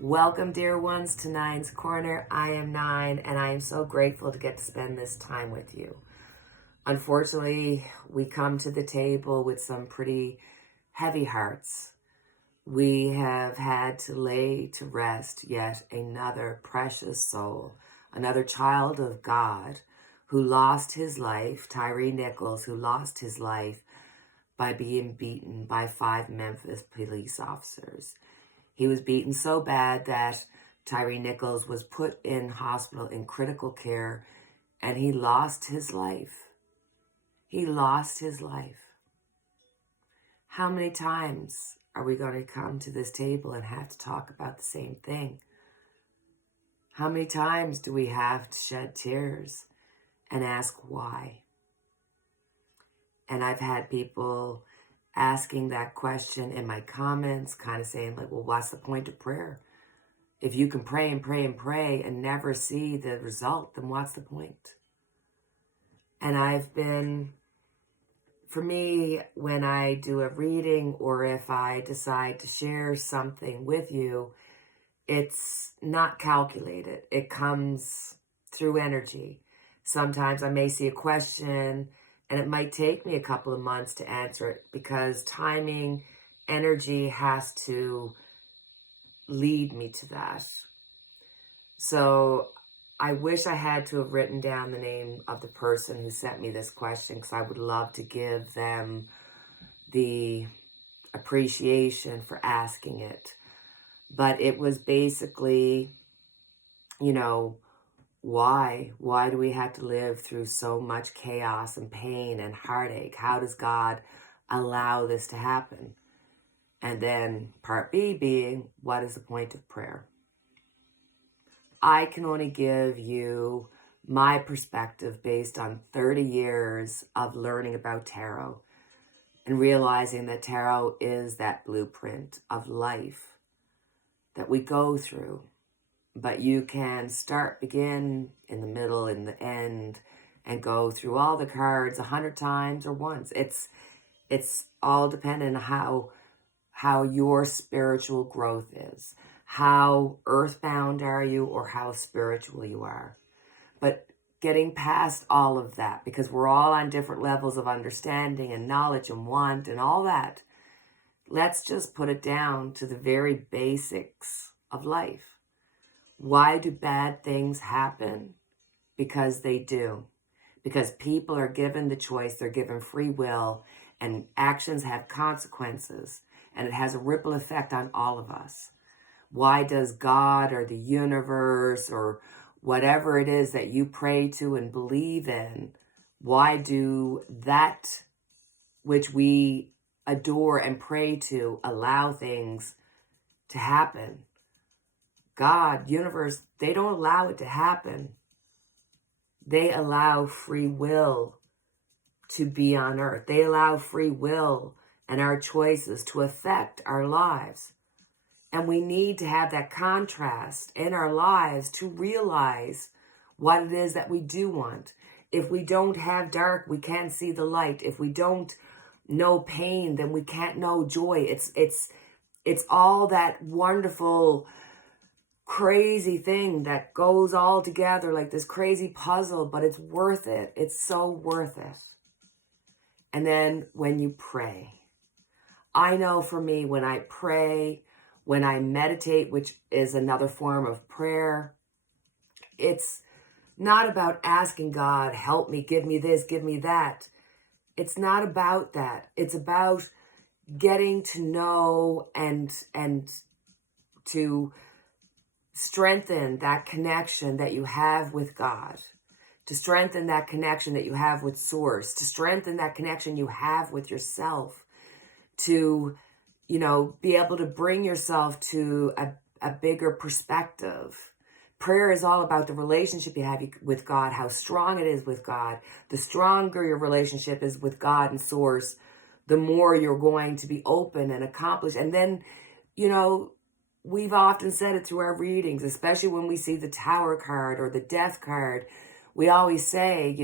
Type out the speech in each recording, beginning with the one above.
Welcome, dear ones, to Nine's Corner. I am Nine, and I am so grateful to get to spend this time with you. Unfortunately, we come to the table with some pretty heavy hearts. We have had to lay to rest yet another precious soul, another child of God who lost his life, Tyree Nichols, who lost his life by being beaten by 5 Memphis police officers. He was beaten so bad that Tyree Nichols was put in hospital in critical care, and he lost his life. He lost his life. How many times are we going to come to this table and have to talk about the same thing? How many times do we have to shed tears and ask why? And I've had people asking that question in my comments, kind of saying like, well, what's the point of prayer? If you can pray and pray and pray and never see the result, then what's the point? And for me, when I do a reading or if I decide to share something with you, it's not calculated. It comes through energy. Sometimes I may see a question and it might take me a couple of months to answer it because timing, energy has to lead me to that. So I wish I had to have written down the name of the person who sent me this question because I would love to give them the appreciation for asking it. But it was basically, why? Why do we have to live through so much chaos and pain and heartache? How does God allow this to happen? And then part B being, what is the point of prayer? I can only give you my perspective based on 30 years of learning about tarot and realizing that tarot is that blueprint of life that we go through. But you can how in the middle, in the end, and go through all the cards 100 times or once. It's all dependent on how your spiritual growth is. How earthbound are you or how spiritual you are. But getting past all of that, because we're all on different levels of understanding and knowledge and want and all that, let's just put it down to the very basics of life. Why do bad things happen? Because they do. Because people are given the choice, they're given free will, and actions have consequences, and it has a ripple effect on all of us. Why does God or the universe or whatever it is that you pray to and believe in, why do that which we adore and pray to allow things to happen? God, universe, they don't allow it to happen. They allow free will to be on earth. They allow free will and our choices to affect our lives. And we need to have that contrast in our lives to realize what it is that we do want. If we don't have dark, we can't see the light. If we don't know pain, then we can't know joy. It's all that wonderful crazy thing that goes all together like this crazy puzzle, but it's worth it. It's so worth it. And then when you pray, I know for me, when I pray, when I meditate, which is another form of prayer, it's not about asking God, help me, give me this, give me that. It's not about that. It's about getting to know and to strengthen that connection that you have with God, to strengthen that connection that you have with Source, to strengthen that connection you have with yourself, to, be able to bring yourself to a bigger perspective. Prayer is all about the relationship you have with God, how strong it is with God. The stronger your relationship is with God and Source, the more you're going to be open and accomplished. And then, we've often said it through our readings, especially when we see the Tower card or the Death card. We always say,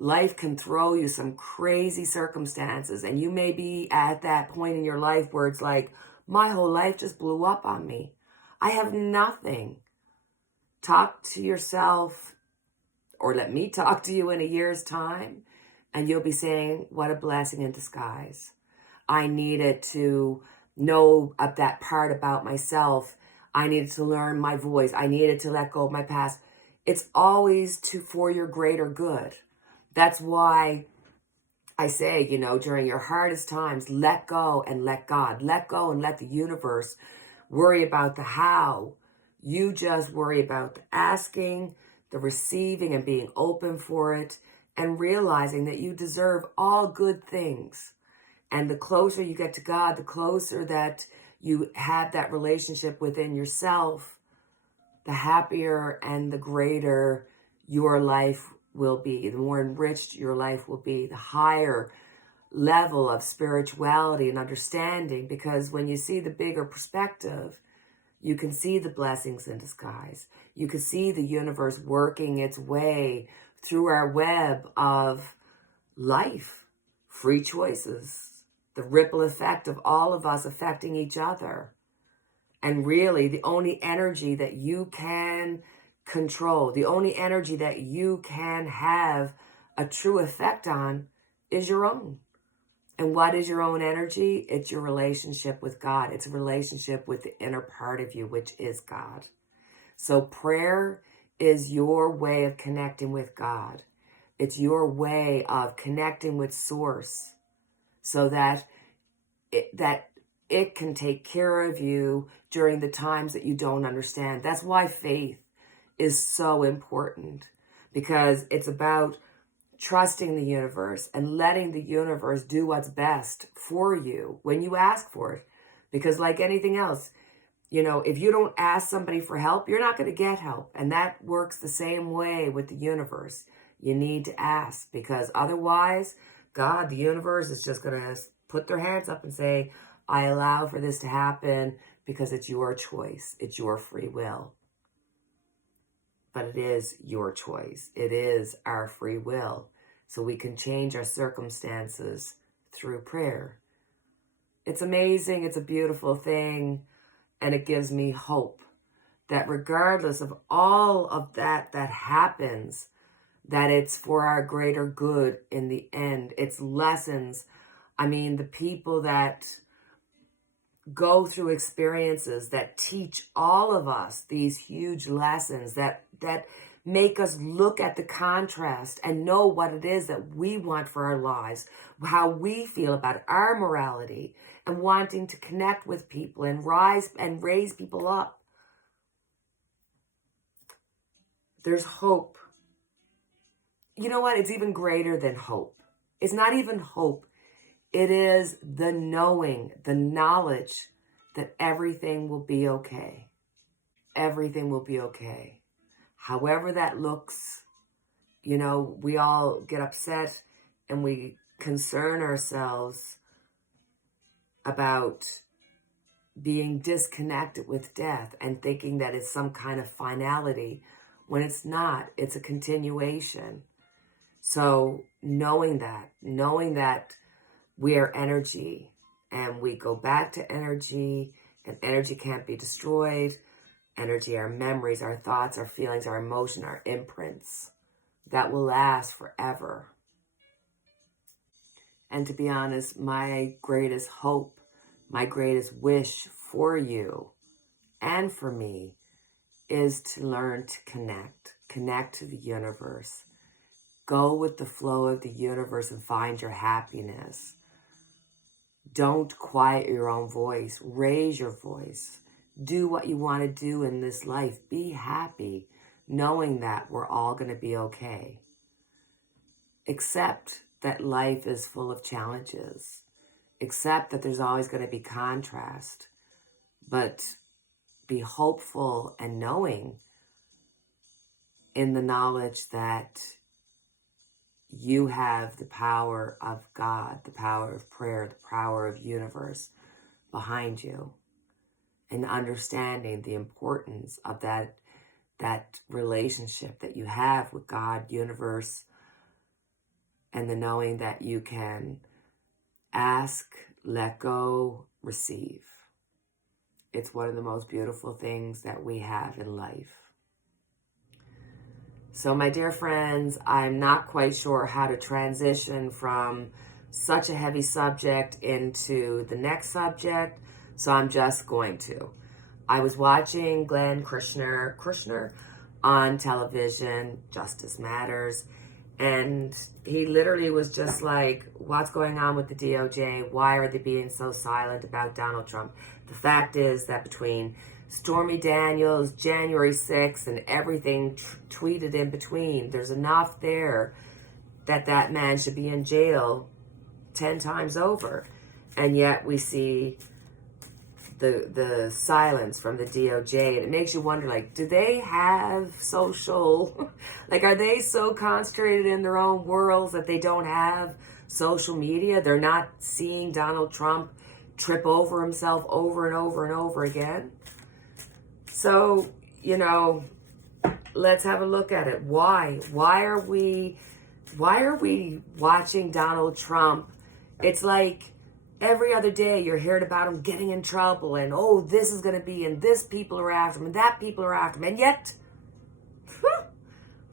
life can throw you some crazy circumstances, and you may be at that point in your life where it's like, my whole life just blew up on me. I have nothing. Talk to yourself, or let me talk to you in a year's time, and you'll be saying, what a blessing in disguise. I needed to know of that part about myself. I needed to learn my voice. I needed to let go of my past. It's always for your greater good. That's why I say, during your hardest times, let go and let God. Let go and let the universe worry about the how. You just worry about the asking, the receiving, and being open for it, and realizing that you deserve all good things. And the closer you get to God, the closer that you have that relationship within yourself, the happier and the greater your life will be, the more enriched your life will be, the higher level of spirituality and understanding. Because when you see the bigger perspective, you can see the blessings in disguise. You can see the universe working its way through our web of life, free choices, the ripple effect of all of us affecting each other. And really, the only energy that you can control, the only energy that you can have a true effect on is your own. And what is your own energy? It's your relationship with God. It's a relationship with the inner part of you, which is God. So prayer is your way of connecting with God. It's your way of connecting with Source so that it can take care of you during the times that you don't understand. That's why faith is so important, because it's about trusting the universe and letting the universe do what's best for you when you ask for it. Because like anything else, if you don't ask somebody for help, you're not going to get help. And that works the same way with the universe. You need to ask, because otherwise, God, the universe, is just going to put their hands up and say, I allow for this to happen because it's your choice. It's your free will. But it is your choice. It is our free will. So we can change our circumstances through prayer. It's amazing. It's a beautiful thing. And it gives me hope that regardless of all of that happens, that it's for our greater good in the end. It's lessons. I mean, the people that go through experiences that teach all of us these huge lessons that make us look at the contrast and know what it is that we want for our lives, how we feel about our morality, and wanting to connect with people and raise people up. There's hope. You know what? It's even greater than hope. It's not even hope. It is the knowing, the knowledge that everything will be okay. Everything will be okay. However that looks, we all get upset and we concern ourselves about being disconnected with death and thinking that it's some kind of finality when it's not. It's a continuation. So knowing that we are energy and we go back to energy, and energy can't be destroyed. Energy, our memories, our thoughts, our feelings, our emotion, our imprints, that will last forever. And to be honest, my greatest hope, my greatest wish for you and for me is to learn to connect to the universe. Go with the flow of the universe and find your happiness. Don't quiet your own voice. Raise your voice. Do what you want to do in this life. Be happy, knowing that we're all going to be okay. Accept that life is full of challenges. Accept that there's always going to be contrast. But be hopeful and knowing in the knowledge that you have the power of God, the power of prayer, the power of universe behind you, and understanding the importance of that relationship that you have with God, universe, and the knowing that you can ask, let go, receive. It's one of the most beautiful things that we have in life. So my dear friends, I'm not quite sure how to transition from such a heavy subject into the next subject, so I'm just going to. I was watching Glenn Krishner on television, Justice Matters, and he literally was just like, what's going on with the DOJ? Why are they being so silent about Donald Trump? The fact is that between Stormy Daniels, January 6th, and everything tweeted in between, there's enough there that that man should be in jail 10 times over. And yet we see the silence from the DOJ, and it makes you wonder, like, do they have social, like, are they so concentrated in their own worlds that they don't have social media? They're not seeing Donald Trump trip over himself over and over and over again? So, you know, let's have a look at it. Why are we watching Donald Trump? It's like every other day you're hearing about him getting in trouble, and oh, this is going to be, and this people are after him, and that people are after him, and yet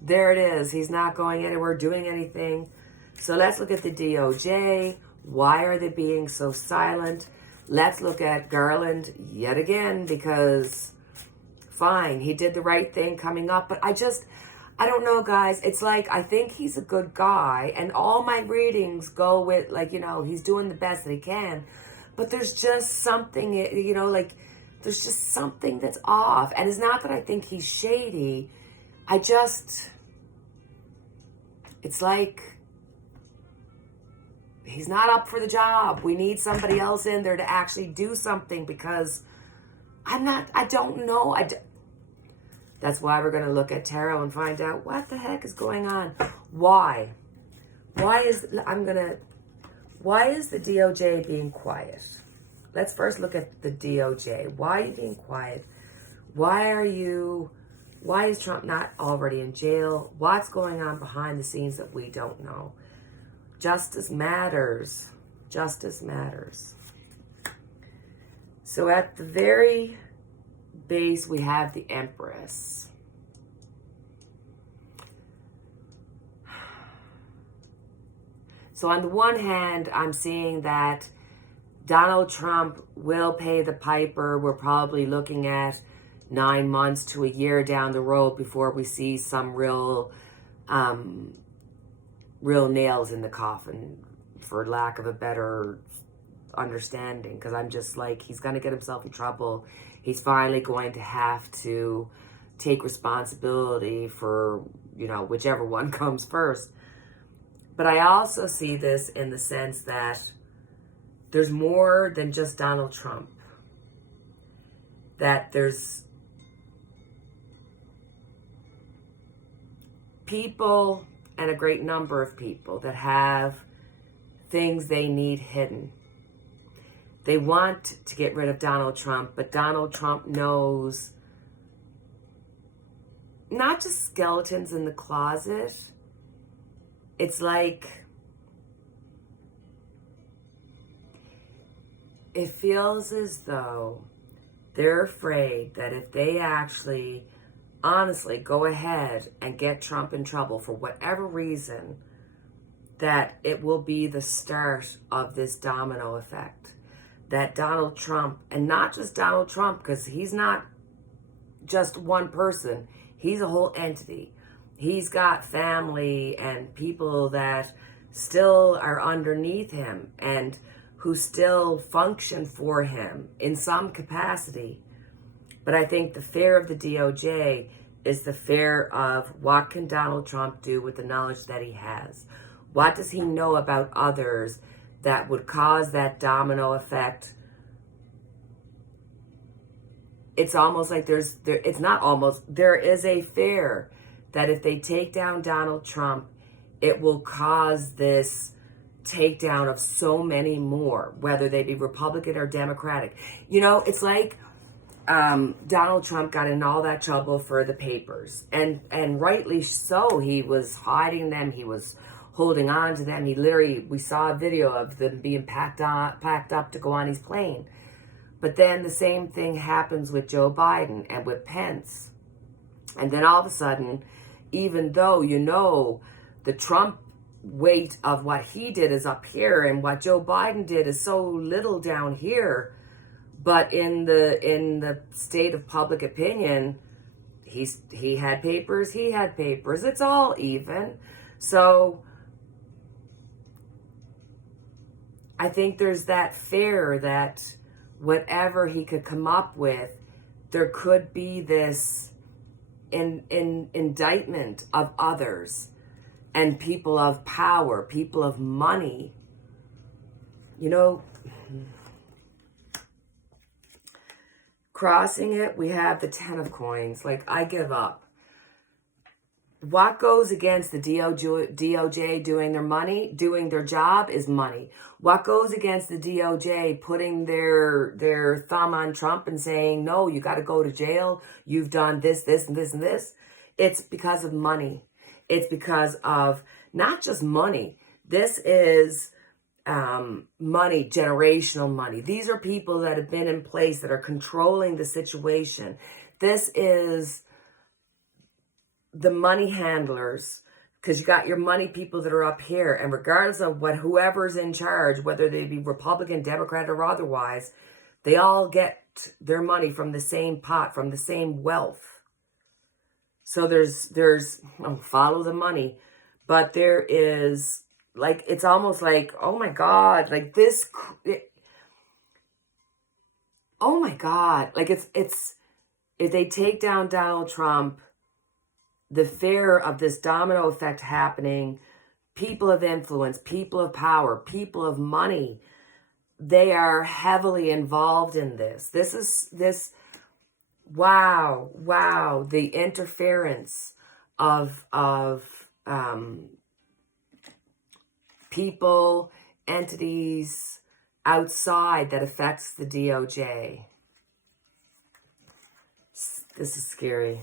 there it is. He's not going anywhere, doing anything. So let's look at the DOJ. Why are they being so silent? Let's look at Garland yet again, because fine, he did the right thing coming up, but I don't know, guys. It's like, I think he's a good guy, and all my readings go with, like, you know, he's doing the best that he can, but there's just something, you know, like, there's just something that's off. And it's not that I think he's shady. It's like, he's not up for the job. We need somebody else in there to actually do something, because I don't know. That's why we're going to look at tarot and find out what the heck is going on. Why is the DOJ being quiet? Let's first look at the DOJ. Why are you being quiet? Why is Trump not already in jail? What's going on behind the scenes that we don't know? Justice matters. Justice matters. So at the very base, we have the Empress. So on the one hand, I'm seeing that Donald Trump will pay the piper. We're probably looking at 9 months to a year down the road before we see some real nails in the coffin, for lack of a better understanding, because I'm just like, he's going to get himself in trouble. He's finally going to have to take responsibility for, you know, whichever one comes first. But I also see this in the sense that there's more than just Donald Trump. That there's people, and a great number of people, that have things they need hidden. They want to get rid of Donald Trump, but Donald Trump knows not just skeletons in the closet. It's like, it feels as though they're afraid that if they actually honestly go ahead and get Trump in trouble for whatever reason, that it will be the start of this domino effect. That Donald Trump, and not just Donald Trump, because he's not just one person, he's a whole entity. He's got family and people that still are underneath him and who still function for him in some capacity. But I think the fear of the DOJ is the fear of, what can Donald Trump do with the knowledge that he has? What does he know about others that would cause that domino effect? It's almost like there is a fear that if they take down Donald Trump, it will cause this takedown of so many more, whether they be Republican or Democratic. You know, it's like Donald Trump got in all that trouble for the papers, and rightly so. He was hiding them. He was holding on to them. We saw a video of them being packed up to go on his plane. But then the same thing happens with Joe Biden and with Pence. And then all of a sudden, even though you know the Trump weight of what he did is up here and what Joe Biden did is so little down here, but in the state of public opinion, he had papers, he had papers. It's all even. So I think there's that fear that whatever he could come up with, there could be this indictment of others and people of power, people of money. You know, crossing it, we have the 10 of coins. Like, I give up. What goes against the DOJ doing their job is money. What goes against the DOJ putting their thumb on Trump and saying, no, you got to go to jail. You've done this, this, and this, and this. It's because of money. It's because of not just money. This is money, generational money. These are people that have been in place that are controlling the situation. This is the money handlers, because you got your money people that are up here, and regardless of whoever's in charge, whether they be Republican, Democrat, or otherwise, they all get their money from the same pot, from the same wealth. So there's follow the money, but there is, like, it's almost like, oh my God, like this, oh my God, like it's if they take down Donald Trump, the fear of this domino effect happening, people of influence, people of power, people of money, they are heavily involved in this. Wow, the interference of people, entities outside that affects the DOJ. This is scary.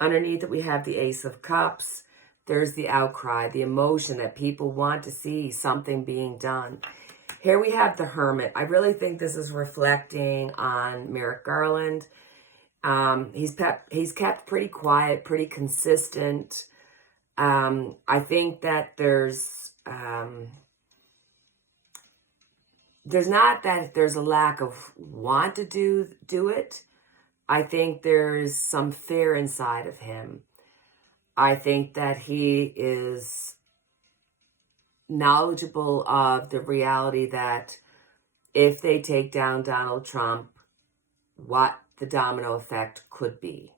Underneath it, we have the Ace of Cups. There's the outcry, the emotion that people want to see something being done. Here we have the Hermit. I really think this is reflecting on Merrick Garland. He's kept pretty quiet, pretty consistent. I think that there's not that there's a lack of want to do it. I think there's some fear inside of him. I think that he is knowledgeable of the reality that if they take down Donald Trump, what the domino effect could be.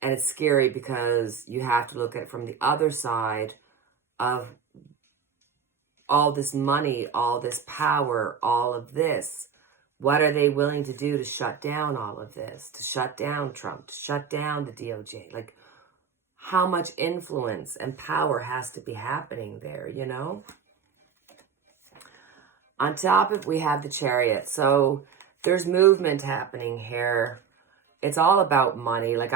And it's scary because you have to look at it from the other side of all this money, all this power, all of this. What are they willing to do to shut down all of this? To shut down Trump, to shut down the DOJ? Like, how much influence and power has to be happening there, you know? On top of it, we have the Chariot. So there's movement happening here. It's all about money. It's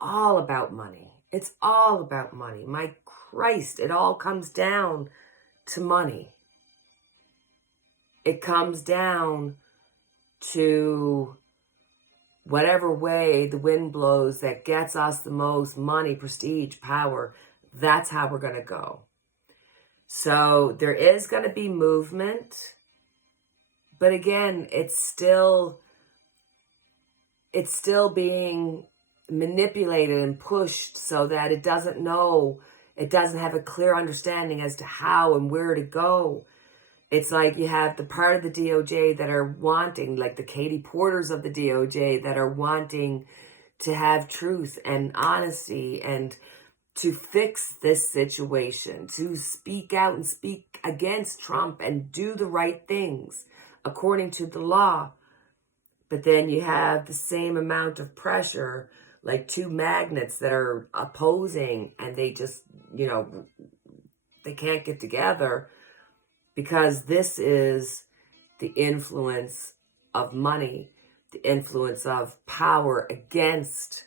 all about money. It's all about money. My Christ, it all comes down to money. It comes down to whatever way the wind blows that gets us the most money, prestige, power. That's how we're going to go. So there is going to be movement. But again, it's still being manipulated and pushed so that it doesn't have a clear understanding as to how and where to go. It's like you have the part of the DOJ that are wanting, like the Katie Porters of the DOJ, that are wanting to have truth and honesty and to fix this situation, to speak out and speak against Trump and do the right things according to the law. But then you have the same amount of pressure, like two magnets that are opposing, and they just, they can't get together. Because this is the influence of money, the influence of power against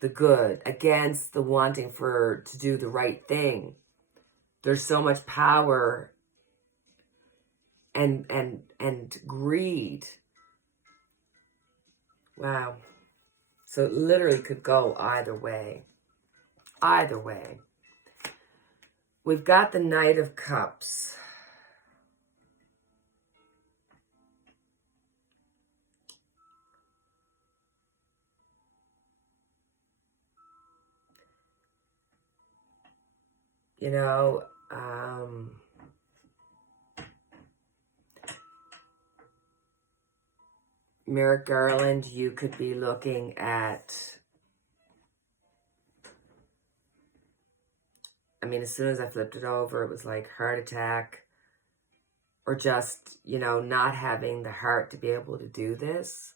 the good, against the wanting to do the right thing. There's so much power and greed. Wow. So it literally could go either way. Either way. We've got the Knight of Cups. You know, Merrick Garland, you could be looking at, I mean, as soon as I flipped it over, it was like heart attack, or just, you know, not having the heart to be able to do this.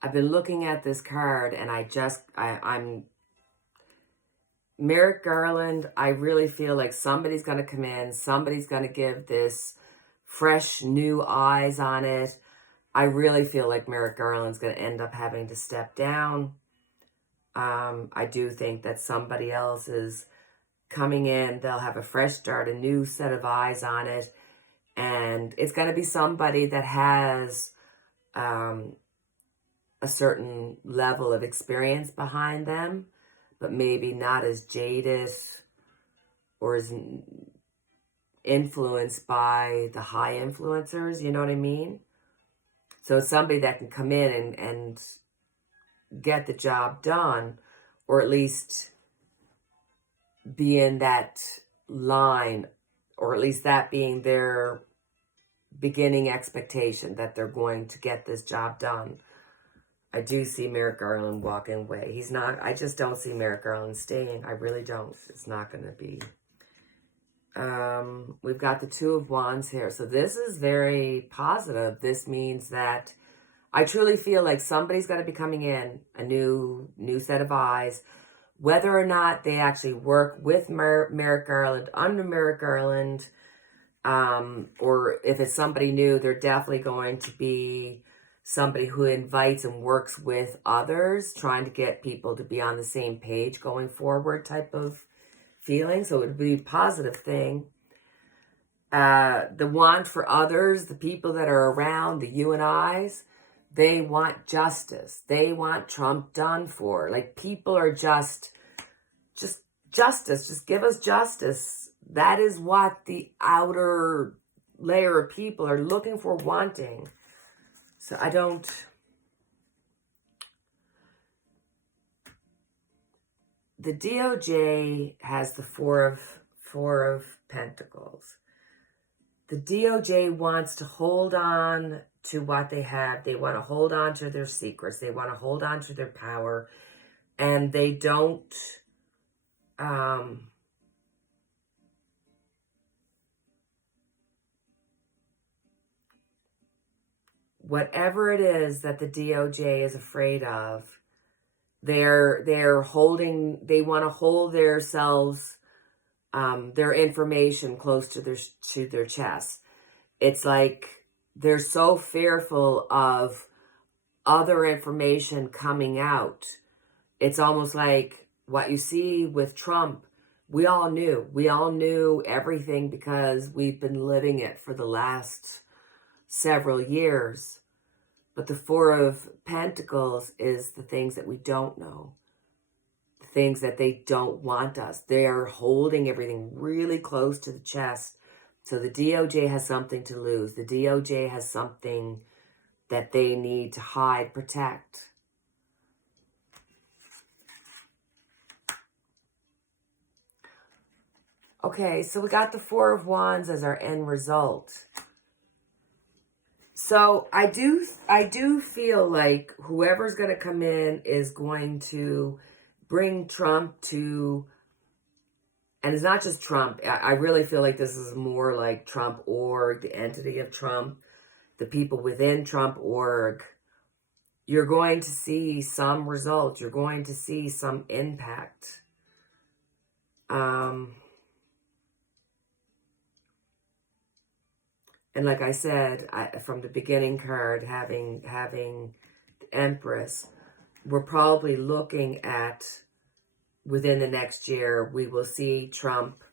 I've been looking at this card, and I'm Merrick Garland. I really feel like somebody's going to come in, somebody's going to give this fresh new eyes on it. I really feel like Merrick Garland's going to end up having to step down. I do think that somebody else is coming in. They'll have a fresh start, a new set of eyes on it. And it's going to be somebody that has a certain level of experience behind them, but maybe not as jaded or as influenced by the high influencers, you know what I mean? So it's somebody that can come in and get the job done, or at least be in that line, or at least that being their beginning expectation that they're going to get this job done. I do see Merrick Garland walking away. He's not, I just don't see Merrick Garland staying. I really don't. It's not going to be. We've got the Two of Wands here. So this is very positive. This means that I truly feel like somebody's going to be coming in, a new set of eyes. Whether or not they actually work with Merrick Garland, under Merrick Garland, or if it's somebody new, they're definitely going to be somebody who invites and works with others, trying to get people to be on the same page going forward type of feeling. So it would be a positive thing. The want for others, the people that are around, the you and I's, they want justice. They want Trump done for. Like, people are just justice. Just give us justice. That is what the outer layer of people are looking for, wanting. So I don't... The DOJ has the Four of Pentacles. The DOJ wants to hold on to what they have. They want to hold on to their secrets. They want to hold on to their power. And they don't... whatever it is that the DOJ is afraid of, they're holding, they want to hold themselves, their information close to their chest. It's like they're so fearful of other information coming out. It's almost like what you see with Trump. We all knew everything because we've been living it for the last several years. But the Four of Pentacles is the things that we don't know. The things that they don't want us. They are holding everything really close to the chest. So the DOJ has something to lose. The DOJ has something that they need to hide, protect. Okay, so we got the Four of Wands as our end result. So I do feel like whoever's going to come in is going to bring Trump to, and it's not just Trump. I really feel like this is more like Trump org, the entity of Trump, the people within Trump org. You're going to see some results. You're going to see some impact. And like I said, from the beginning card, having the Empress, we're probably looking at, within the next year, we will see Trump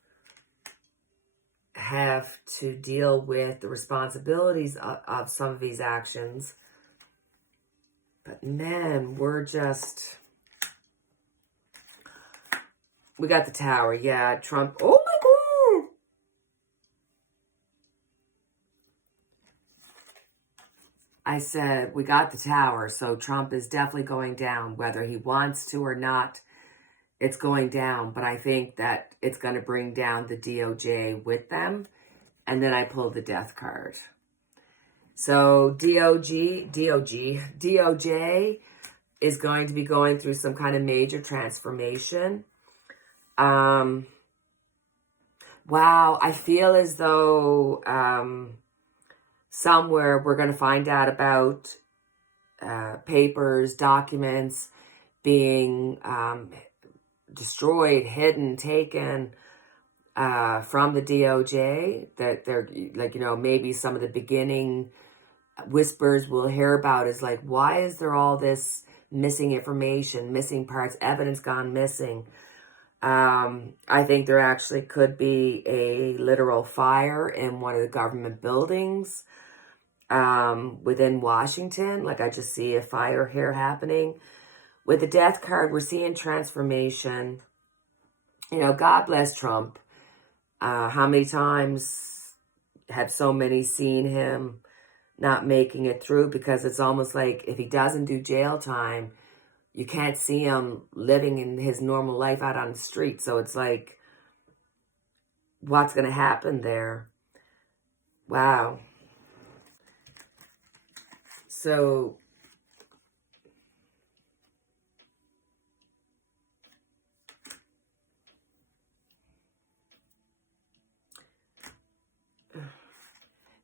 have to deal with the responsibilities of some of these actions. But man, we got the tower. Yeah, Trump. Oh my God. I said, we got the tower. So Trump is definitely going down, whether he wants to or not. It's going down. But I think that it's going to bring down the DOJ with them. And then I pulled the death card. So DOJ is going to be going through some kind of major transformation. Wow, I feel as though somewhere we're going to find out about papers, documents being destroyed, hidden, taken from the DOJ, that they're like, maybe some of the beginning whispers we'll hear about is like, why is there all this missing information, missing parts, evidence gone missing? I think there actually could be a literal fire in one of the government buildings within Washington. Like, I just see a fire here happening. With the death card, we're seeing transformation. God bless Trump. How many times have so many seen him not making it through? Because it's almost like if he doesn't do jail time, you can't see him living in his normal life out on the street. So it's like, what's going to happen there? Wow. So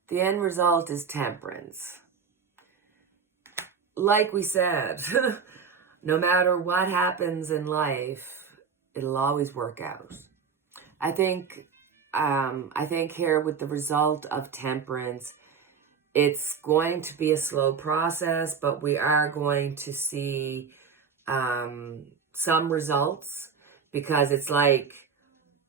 the end result is temperance. Like we said, no matter what happens in life, it'll always work out. I think here with the result of temperance, it's going to be a slow process, but we are going to see some results, because it's like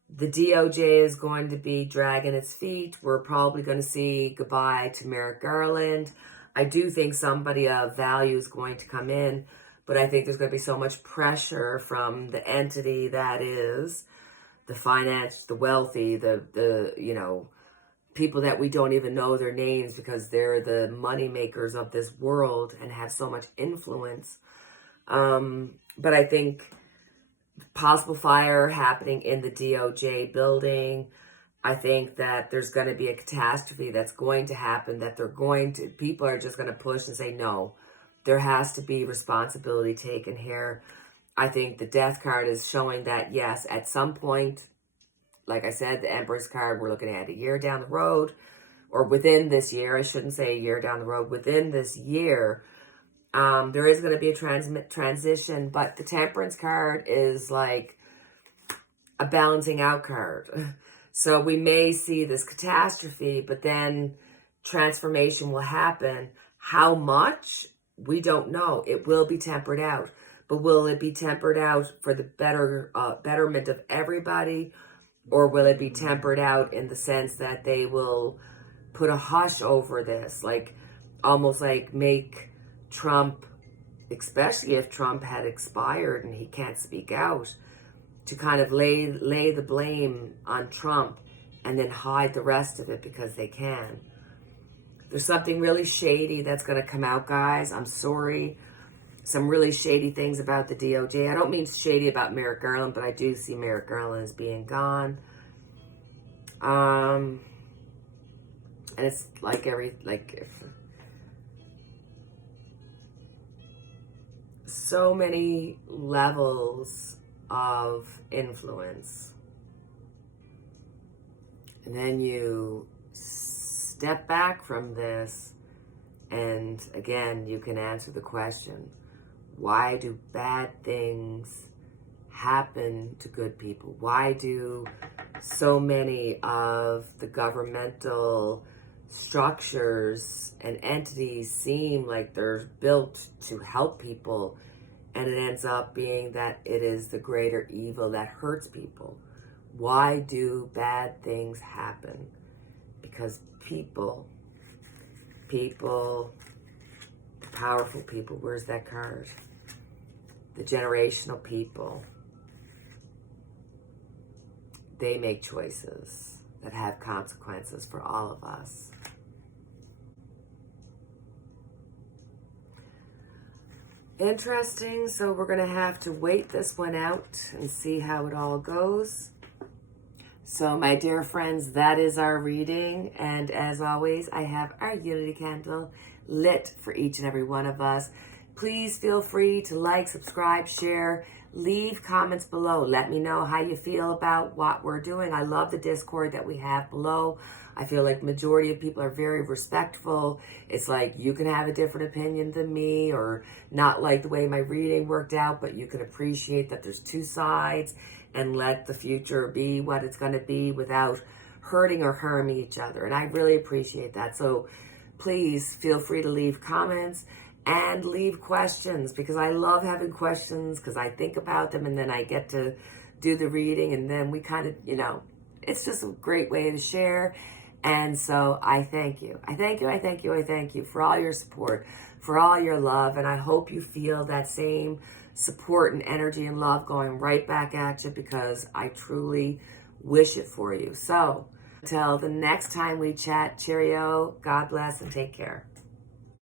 the DOJ is going to be dragging its feet. We're probably going to see goodbye to Merrick Garland. I do think somebody of value is going to come in, but I think there's going to be so much pressure from the entity that is the finance, the wealthy, the people that we don't even know their names, because they're the money makers of this world and have so much influence. But I think possible fire happening in the DOJ building. I think that there's going to be a catastrophe that's going to happen, that people are just going to push and say, no, there has to be responsibility taken here. I think the death card is showing that, yes, at some point, like I said, the Empress card, we're looking at a year down the road, or within this year. I shouldn't say a year down the road. Within this year, there is going to be a transition, but the Temperance card is like a balancing out card. So we may see this catastrophe, but then transformation will happen. How much? We don't know. It will be tempered out. But will it be tempered out for the betterment of everybody? Or will it be tempered out in the sense that they will put a hush over this? Like, almost like make Trump, especially if Trump had expired and he can't speak out, to kind of lay the blame on Trump and then hide the rest of it because they can. There's something really shady that's going to come out, guys. I'm sorry. Some really shady things about the DOJ. I don't mean shady about Merrick Garland, but I do see Merrick Garland as being gone. And it's like so many levels of influence. And then you step back from this, and again, you can answer the question, why do bad things happen to good people? Why do so many of the governmental structures and entities seem like they're built to help people, and it ends up being that it is the greater evil that hurts people? Why do bad things happen? because people, powerful people, where's that card? The generational people, they make choices that have consequences for all of us. Interesting. So we're going to have to wait this one out and see how it all goes. So my dear friends, that is our reading. And as always, I have our Unity candle lit for each and every one of us. Please feel free to like, subscribe, share, leave comments below. Let me know how you feel about what we're doing. I love the Discord that we have below. I feel like majority of people are very respectful. It's like you can have a different opinion than me or not like the way my reading worked out, but you can appreciate that there's two sides and let the future be what it's going to be without hurting or harming each other. And I really appreciate that. So please feel free to leave comments and leave questions, because I love having questions because I think about them and then I get to do the reading and then we kind of, it's just a great way to share. And so I thank you. I thank you. I thank you. I thank you for all your support, for all your love. And I hope you feel that same support and energy and love going right back at you, because I truly wish it for you. So until the next time we chat, cheerio, God bless, and take care.